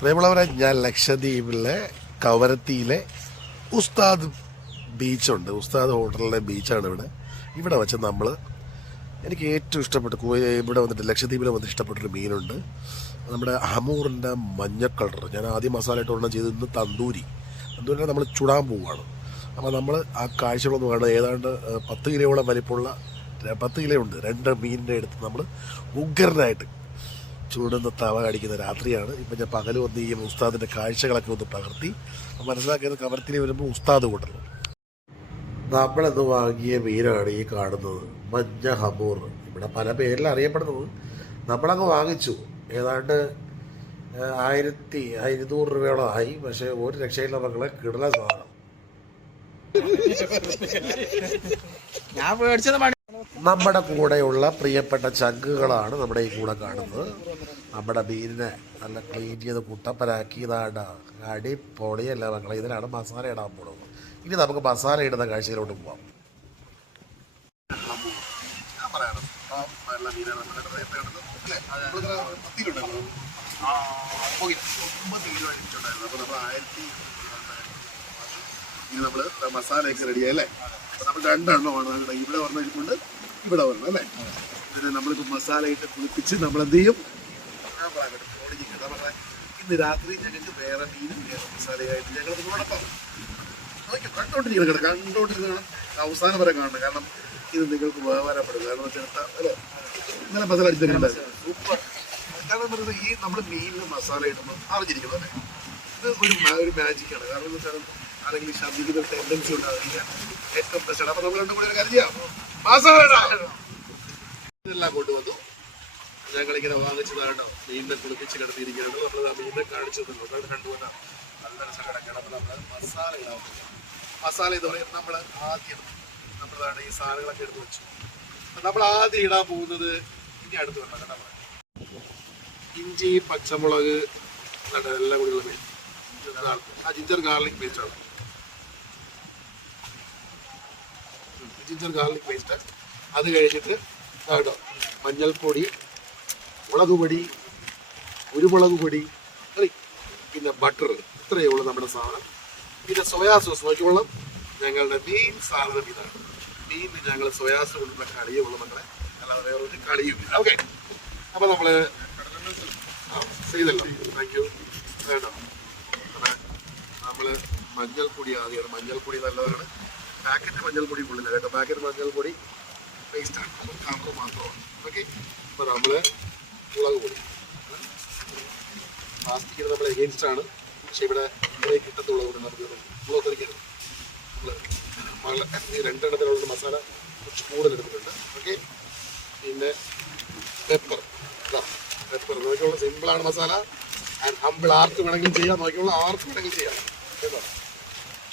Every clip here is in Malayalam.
പ്രിയമുള്ളവരെ, ഞാൻ ലക്ഷദ്വീപിലെ കവരത്തിയിലെ ഉസ്താദ് ബീച്ചുണ്ട്. ഉസ്താദ് ഹോട്ടലിലെ ബീച്ചാണ് ഇവിടെ. ഇവിടെ വെച്ച് എനിക്ക് ഏറ്റവും ഇഷ്ടപ്പെട്ട ഇവിടെ വന്നിട്ട് ലക്ഷദ്വീപിൽ വന്നിട്ട് ഇഷ്ടപ്പെട്ടൊരു മീനുണ്ട്. നമ്മുടെ ഹമൂറിൻ്റെ മഞ്ഞ കളർ. ഞാൻ ആദ്യം മസാലയിട്ട് ഒരെണ്ണം ചെയ്ത് ഇന്ന് തന്തൂരിനെ നമ്മൾ ചുടാൻ പോവുകയാണ്. അപ്പോൾ നമ്മൾ ആ കാഴ്ചകളൊന്നും കാണുന്നത് ഏതാണ്ട് 10 കിലോയോളം വലിപ്പമുള്ള 10 കിലോ ഉണ്ട്. 2 മീനിൻ്റെ അടുത്ത് നമ്മൾ ഉഗ്രനായിട്ട് ചൂടുന്ന തവ കടിക്കുന്ന രാത്രിയാണ്. ഇപ്പം ഞാൻ പകൽ വന്ന് ഈ ഉസ്താദിൻ്റെ കാഴ്ചകളൊക്കെ ഒന്ന് പകർത്തി മനസ്സിലാക്കിയത്. കവരത്തിൽ വരുമ്പോൾ ഉസ്താദ് ഹോട്ടൽ. നമ്മളെന്ന് വാങ്ങിയ മീനാണ് ഈ കാണുന്നത്, മഞ്ഞ ഹമൂർ. ഇവിടെ പല പേരിൽ അറിയപ്പെടുന്നത്. നമ്മളങ്ങ് വാങ്ങിച്ചു. ഏതാണ്ട് 1200 രൂപയോളം ആയി. പക്ഷേ ഒരു രക്ഷയില്ല മക്കളെ, കിടല സാധനം. നമ്മുടെ കൂടെയുള്ള പ്രിയപ്പെട്ട ചങ്കുകളാണ് നമ്മുടെ ഈ കൂടെ കാണുന്നത്. നമ്മുടെ മീനിനെ നല്ല ക്ലീൻ ചെയ്ത് കുട്ടപ്പനാക്കി ഇതാണ്. അടിപൊളിയല്ല മക്കളെ. ഇതിലാണ് മസാല ഇടാൻ പോകുന്നത്. ഇനി നമുക്ക് മസാല ഇടുന്ന കാഴ്ചയിലോട്ട് പോവാം. നമ്മൾ മസാലയൊക്കെ റെഡിയായി അല്ലേ? നമ്മൾ 2 എണ്ണമാണ് ഇവിടെ പറഞ്ഞിട്ടുണ്ട്, ഇവിടെ വരണം അല്ലേ? ഇതിന് നമ്മളിപ്പോൾ മസാല ഇട്ട് കുളിപ്പിച്ച് നമ്മളെന്ത് ചെയ്യും? ഇന്ന് രാത്രി ഞങ്ങൾക്ക് വേറെ മീനും വേറെ മസാലയായിട്ട് ഞങ്ങൾ നിങ്ങളോടൊപ്പം കണ്ടോണ്ടിരിക്കണം. അവസാനം വരെ കാണണം. കാരണം ഇത് നിങ്ങൾക്ക് ഉപകാരപ്പെടും. കാരണം ചേർത്താൽ അല്ലേ, ഇന്നലെ മസാല അടിച്ചിട്ടുണ്ട്. സൂപ്പർ. കാരണം ഈ നമ്മൾ മീനിന് മസാല ഇടുമ്പോൾ അറിഞ്ഞിരിക്കുന്നു അല്ലേ? ഇത് ഒരു മാജിക്കാണ്. കാരണം എന്ന് വെച്ചാൽ ആരെങ്കിലും ശബ്ദിക്കുന്ന ടെൻഡൻസി ഉണ്ടാകുന്നില്ല. ഏറ്റവും ബെസ്റ്റാണ്. അപ്പൊ നമ്മൾ രണ്ടും കൂടി ഒരു കാര്യം ചെയ്യാം. ഇതെല്ലാം കൊണ്ടുവന്നു. ഞങ്ങളിങ്ങനെ വാങ്ങിച്ചതാകട്ടോ. മീനിനെ കുളിപ്പിച്ച് കിടത്തിയിരിക്കുകയാണ്. നമ്മൾ മീനിനെ കാണിച്ചു തന്നു. കണ്ടുപോകാൻ നല്ല രസം കിടക്കണം. അപ്പൊ നമ്മൾ മസാല ഇടാൻ. മസാല എന്ന് പറയുന്നത് നമ്മൾ ആദ്യം നമ്മളാണ് ഈ സാധനങ്ങളൊക്കെ എടുത്ത് വെച്ചു. നമ്മൾ ആദ്യം ഇടാൻ പോകുന്നത് ഇനി അടുത്ത് വേണം കേട്ടോ. ഇഞ്ചി, പച്ചമുളക്, എല്ലാം കൂടിയുള്ള പേസ്റ്റ്. ജിഞ്ചർ ഗാർലിക് പേസ്റ്റാണ്. Ginger garlic paste. അത് കഴിഞ്ഞിട്ട് കേട്ടോ മഞ്ഞൾപ്പൊടി, മുളക് പൊടി, കുരുമുളക് പൊടി, പിന്നെ ബട്ടർ. ഇത്രയേ ഉള്ളൂ നമ്മുടെ സാധനം. പിന്നെ സോയാ സോസ് നോക്കിക്കോളാം. ഞങ്ങളുടെ മെയിൻ സാധനം ഇതാണ്. മീൻ ഞങ്ങൾ സോയാ സോസ് കൊണ്ടുള്ള കളിയേ ഉള്ളൂ മക്കളെ, അല്ലാതെ വേറൊരു കളിയുമില്ല. ഓക്കെ, അപ്പൊ നമ്മള് ചെയ്തല്ലോ. Thank you. വേണ്ടോ നമ്മള് മഞ്ഞൾപ്പൊടി ആദ്യമാണ്. മഞ്ഞൾപ്പൊടി നല്ലതാണ്. പാക്കറ്റ് മഞ്ഞൾപ്പൊടി കൊള്ളില്ല കേട്ടോ. പാക്കറ്റ് മഞ്ഞൾപ്പൊടി പേസ്റ്റാണ്, കളർ മാത്രമാണ്. ഓക്കെ, അപ്പൊ നമ്മള് മുളക് പൊടി. പ്ലാസ്റ്റിക്കിന് നമ്മൾ എഗെയിൻസ്റ്റ് ആണ്. പക്ഷെ ഇവിടെ കിട്ടത്തുള്ളത് കൊണ്ട് നമുക്ക് മുളക് പൊടിക്കണം. നമ്മൾ ഈ 2 എണ്ണത്തിലുള്ള മസാല കുറച്ച് കൂടുതൽ എടുത്തിട്ടുണ്ട്. ഓക്കെ, പിന്നെ പെപ്പർ. നോക്കിയുള്ള സിമ്പിളാണ് മസാല. And humble. ആർക്ക് വേണമെങ്കിലും ചെയ്യാം. നോക്കിയുള്ള ആർക്ക് വേണമെങ്കിലും ചെയ്യാം കേട്ടോ.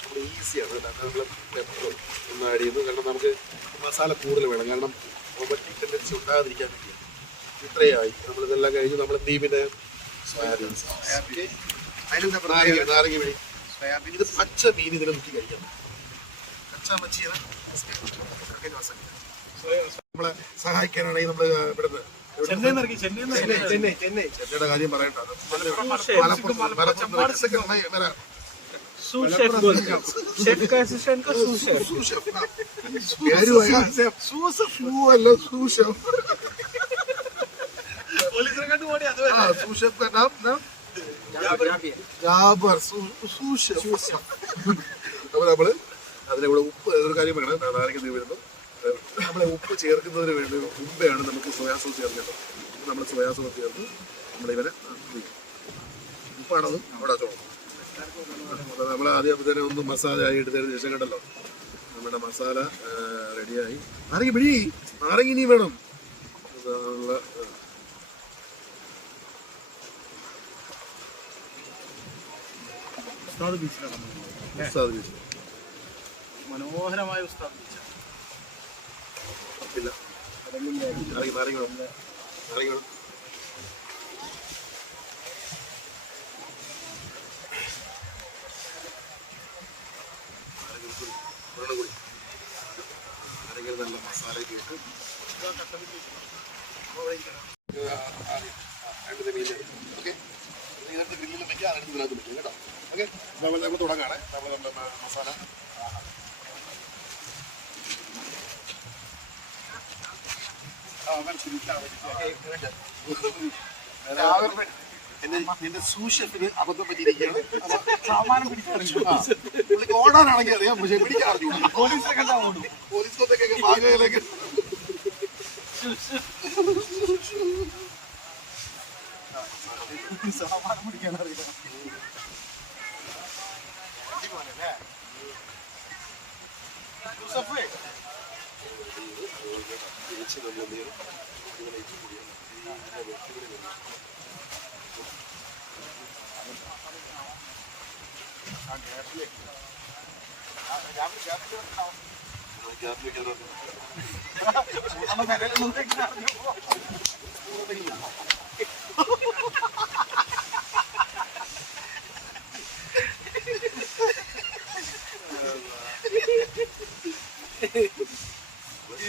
നമ്മൾ ഈസിയാണ് കേട്ടോ. നമ്മൾ പെപ്പർ ഒന്ന് ആഡ് ചെയ്യുന്നു. കാരണം നമുക്ക് മസാല കൂടുതൽ വേണം. കാരണം വൊമിറ്റിംഗ് ടെൻഡൻസി ഉണ്ടാകാതിരിക്കാൻ വേണ്ടി. ഇത്രയായി. നമ്മളിതെല്ലാം കഴിഞ്ഞ് നമ്മൾ പിന്നെ സോയാബീൻ, നാരങ്ങ പിടി. ഇത് പച്ച മീൻ ഇതിനെ മുക്കി കഴിക്കാം. നമ്മളെ സഹായിക്കാനാണെങ്കിൽ നമ്മൾ ഇവിടുന്ന് ചെന്നൈയുടെ കാര്യം പറയണ്ട. അപ്പൊ നമ്മള് അതിനെ കൂടെ ഉപ്പ്, ഒരു കാര്യം പറയണം. നാരങ്ങ വരുന്നു. നമ്മളെ ഉപ്പ് ചേർക്കുന്നതിന് വേണ്ടി മുമ്പെയാണ് നമുക്ക് സോയാ സോസ് ചേർക്കേണ്ടത്. നമ്മൾ സോയാ സോസ് ചേർത്ത് നമ്മളിവരെ ഉപ്പാണതും അവിടെ ചോളം. അപ്പോൾ നമ്മൾ ആദ്യം തന്നെ ഒന്ന് മസാല ആയി എടുത്തതിന് ശേഷം കണ്ടല്ലോ നമ്മുടെ മസാല റെഡിയായി. നാരങ്ങ പിഴി, നാരങ്ങ ഇനി വേണം. ഉസ്താദ് ബീച്ച് മനോഹരമായ ഉസ്താദ് ബീച്ച്. ഇല്ല നാരങ്ങ നല്ല മസാല ഇട്ട് ഓക്കെ. ഗ്രില്ലിൽ വെക്കുക, അതെടുത്ത് ഇതിനകത്ത് വെക്കും കേട്ടോ. ഓക്കെ, നമ്മൾ തുടങ്ങാണ്. നമ്മൾ മസാല എന്റെ സൂഷെഫിന് അബദ്ധം പറ്റിയിരിക്കുകയാണ്. സാമാനം പിടിക്കാറില്ല. ഓടാനാണെങ്കിൽ അറിയാം, പക്ഷെ പിടിക്കാറില്ല. പോലീസിനൊക്കെ ഭാഗയിലേക്ക് സാമാനം പിടിക്കാനറിയാം.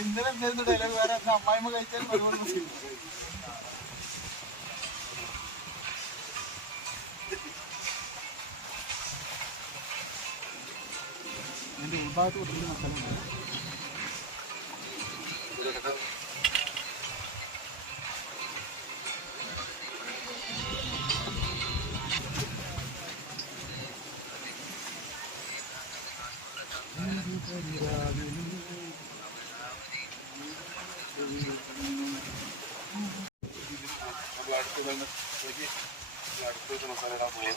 ഇന്നലെ എന്തായിരുന്നു ഡയലോഗ്? വേറെ അമ്മായിമ്മ കഴിച്ചാൽ എന്റെ ഉൾഭാഗത്ത് ഒത്തിരി മസാല അടുത്ത മസാല ഇടാൻ പോകുന്നത്.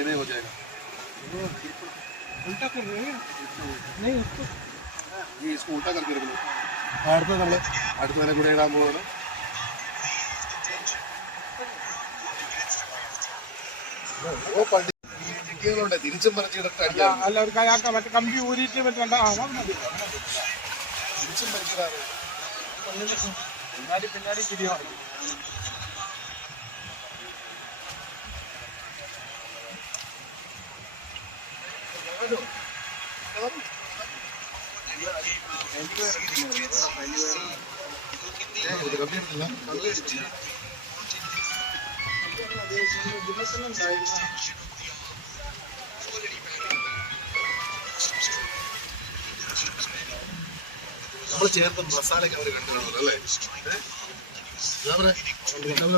नहीं हो जाएगा उल्टा कर रहे हैं नहीं उसको ये इसको उल्टा करके रख लो അടുത്തതിനെ കൂടെ ഇടാൻ പോവാണ് ഓ പണ്ട് ചിക്കികളുണ്ട് തിരിച്ചും പറിച്ചിടത്ത് അടിക്കാം അല്ല ഒരു കയാക്ക മറ്റേ കമ്പി ഊരിയിട്ട് പറ്റണ്ട തിരിച്ചും പറിച്ചിടാറ് പിന്നാടി തിരിയാണ് നമ്മൾ ചേർത്ത മസാലയൊക്കെ അവർ കണ്ടു കാണുമല്ലോ അല്ലേ?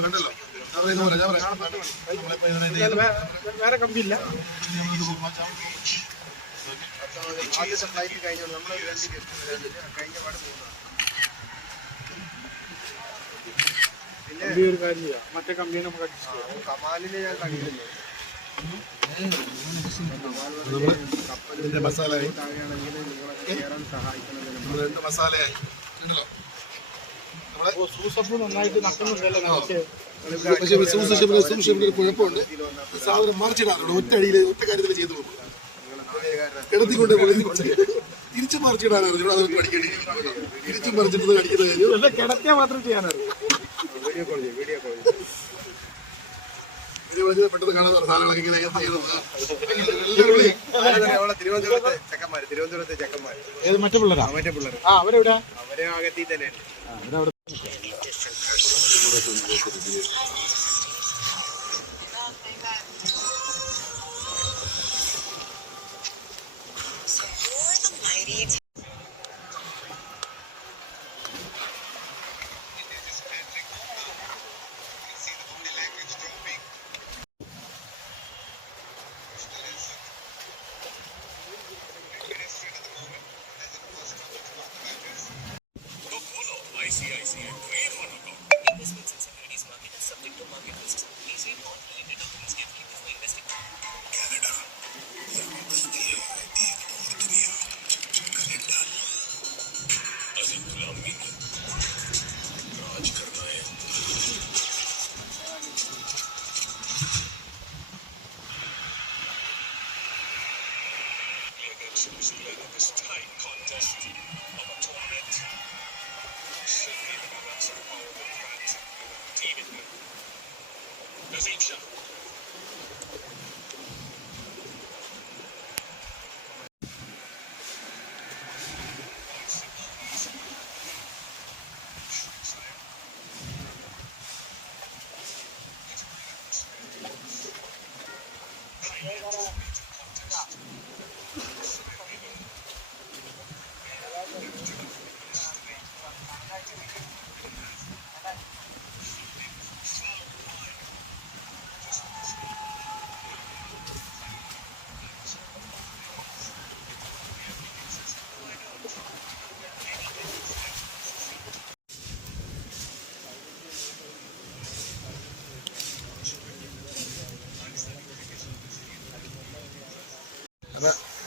കണ്ടല്ലോ വേറെ കമ്പിയില്ല. ഒരു കാര്യം ചെയ്യാം, മറ്റേ കമ്പനി നമുക്ക് കമാലിനെ ഞാൻ കണ്ടില്ലല്ലോ. ഇതിന്റെ മസാലയായി രണ്ട് മസാലയായി സൂസപ്പ് നന്നായിട്ട് നട്ടുന്നുണ്ടല്ലോ. പക്ഷേ കുഴപ്പമുണ്ട്, സാധനം മറിച്ചിടാറുണ്ട്. ഒറ്റ അടിയിൽ ഒറ്റ കാര്യത്തിൽ ചെയ്തു പോകും. കിടത്തിക്കൊണ്ട് തിരിച്ചു മറിച്ചിടാനാണ് ഇവിടെ അതൊക്കെ പഠിക്കേണ്ടി. തിരിച്ചും മറിച്ചിട്ട് അടിക്കുന്നത് കഴിഞ്ഞു കിടത്തിയാൽ മാത്രം ചെയ്യാനാണ്. പെട്ടെന്ന് കാണാൻ സാധനങ്ങളൊക്കെ ഇങ്ങനെ തിരുവനന്തപുരത്തെ ചെക്കന്മാർ ഏത് മറ്റേ പിള്ളേരാ? മറ്റേ പിള്ളേർ അവരെവിടെ? അവരെ അകത്തി തന്നെയാണ്.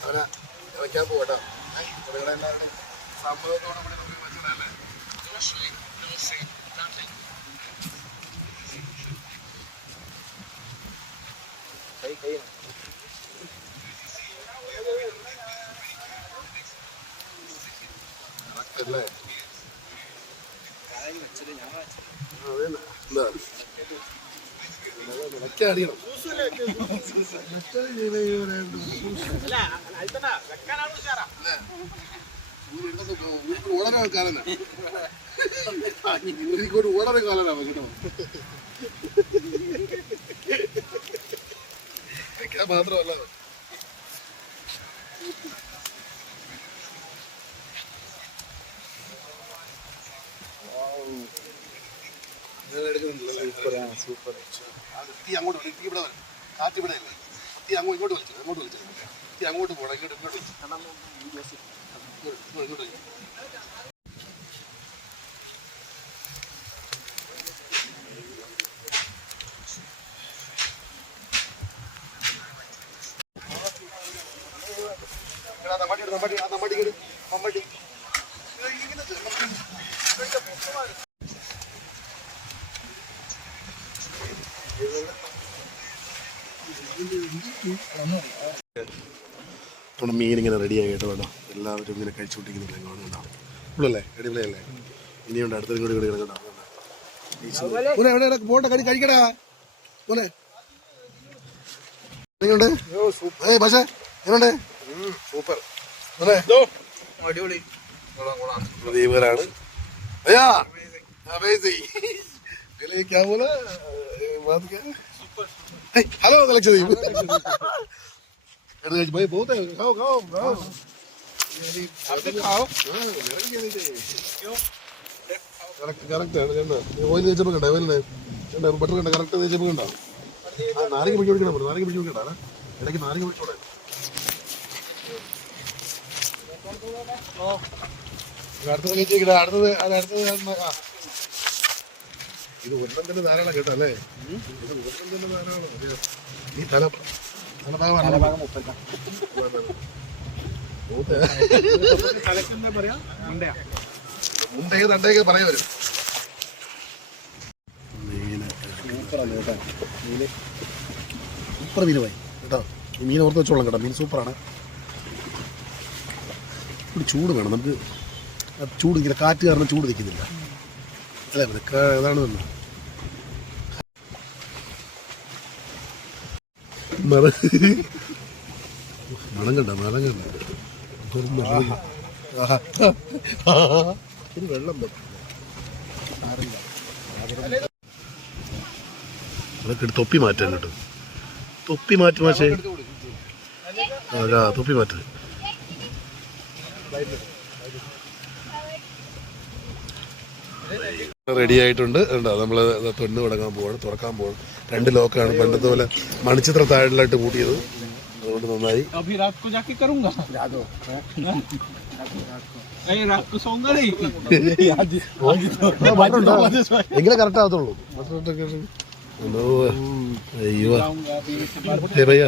അവനെ വയ്ക്കാൻ പോകട്ടോ. എല്ലാവരുടെയും സമ്മതത്തോടെ കൂടി നമുക്ക് വെച്ചിടല്ലേ. അല്ലേ അടിക്കണം. ഓടര കാലനാ ഒരു ഓടര കാലനാ കേട്ടോ. വെക്കാൻ മാത്രമല്ല സൂപ്പർ. തീ അങ്ങോട്ട് തീ ഇവിടെ വരും. കാറ്റ് ഇവിടെ അല്ലേ. തീ ഇങ്ങോട്ട് വലിച്ചു തീ അങ്ങോട്ട് പോകണം. ഇങ്ങോട്ട് മമ്മട്ടി നമ്മുടെ മീൻ ഇങ്ങനെ റെഡിയായി കേട്ടോ. വേണം എല്ലാവരും ഇങ്ങനെ കഴിച്ചുകൊണ്ടിരിക്കുന്നില്ല. കാണുന്നുണ്ടാവും ഉള്ളല്ലേ. അടിപൊളിയല്ലേ. ഇനിയുണ്ട് അടുത്തതും കൂടി കിടക്കട്ടോ. എവിടെ പോട്ടെ കഴിക്കടാ പോലെ. എങ്ങനെയുണ്ട് പക്ഷേ എങ്ങനെയുണ്ട്? സൂപ്പർ അടിപൊളി. ദീപകരാണ്. हेलो लक्षद्वीप भाई बहुत है. खाओ खाओ खाओ आप भी खाओ. കറക്റ്റ് ആണ്. ഓയിൽ തേച്ചപ്പോൾ കണ്ടോ? ഓയിലിന് ബട്ടർ കണ്ട കറക്റ്റ് തേച്ചപ്പോൾ കണ്ടോ? നാരങ്ങ പിടിച്ച് കൊടുക്കണം. നാരങ്ങ പിടിച്ച് കൊടുക്കണ്ട. ഇടയ്ക്ക് നാരങ്ങ പിടിച്ചോടെ. അടുത്തത് ഇത് ഒന്നും തന്നെ ധാരാളം കേട്ടോ അല്ലേ. ഇത് ഒന്നും തന്നെ ധാരാളം. ഈ തലഭാഗം മുണ്ടയൊക്കെ തണ്ടയൊക്കെ പറയാൻ വരും. സൂപ്പർ മീൻ പോയി കേട്ടോ. ഈ മീൻ ഓർത്ത് വെച്ചോളാം കേട്ടോ. മീൻ സൂപ്പറാണ്. ഒരു ചൂട് വേണം നമുക്ക്. ചൂട് ഇങ്ങനെ കാറ്റ് കാരണം ചൂട് നിൽക്കുന്നില്ല അല്ലേ. അതാണ് തന്നെ മണം കണ്ട ഒരു വെള്ളം അതൊക്കെ തൊപ്പി മാറ്റാൻ കേട്ടോ. തൊപ്പി മാറ്റി മാഷേ. തൊപ്പി മാറ്റ്. റെഡി ആയിട്ടുണ്ട്. നമ്മൾ പെണ്ണ് തുടങ്ങാൻ പോവാണ്. തുറക്കാൻ പോവാണ്. 2 ലോക്കാണ്. പണ്ടത്തെ പോലെ മണിച്ചിത്ര താഴിലായിട്ട് കൂട്ടിയത്. അതുകൊണ്ട് നന്നായി. എങ്കിലും കറക്റ്റ് ആകത്തുള്ളൂ. അയ്യോ ഭയ്യ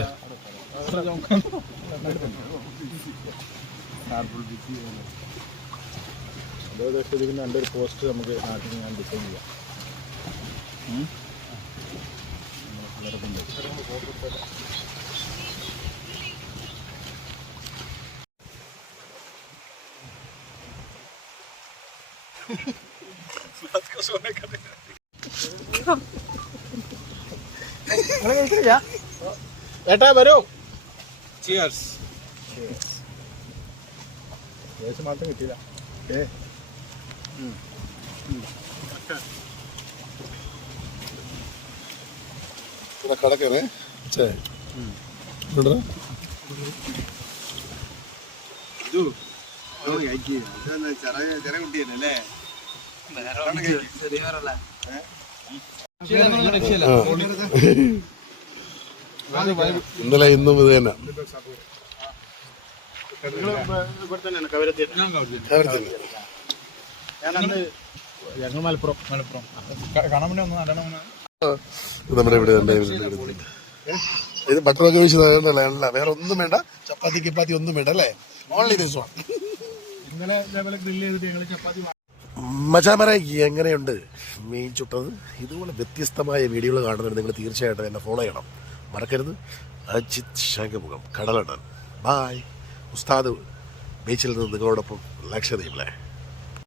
എൻ്റെ ഒരു പോസ്റ്റ് നമുക്ക് നാട്ടിൽ ഞാൻ ഡിസൈൻ ചെയ്യാം. ഏട്ടാ വരൂ. ചിയേഴ്സ്. മാത്രം കിട്ടിയില്ല. കടക്കണേ. ഇന്നലെ ഇന്നും ഇത് തന്നെ. നമ്മുടെ ഇവിടെ ഇത് ബട്ടറൊക്കെ വീശ് അല്ല, വേറെ ഒന്നും വേണ്ട, ചപ്പാത്തി കിപ്പാത്തി ഒന്നും വേണ്ട അല്ലേ, ഓൺലി ദിസ് വൺ. മച്ചാമരെ എങ്ങനെയുണ്ട് മീൻ ചുട്ടത്? ഇതുപോലെ വ്യത്യസ്തമായ വീഡിയോകൾ കാണുന്നുണ്ട്. നിങ്ങൾ തീർച്ചയായിട്ടും എന്നെ ഫോളോ ചെയ്യണം, മറക്കരുത്. അജിത് ശംഖുമുഖം, കടലണ്ണൻ. ബായ്. ഉസ്താദ് ബീച്ചിൽ നിന്ന് നിങ്ങളോടൊപ്പം ലക്ഷദ്വീപിലെ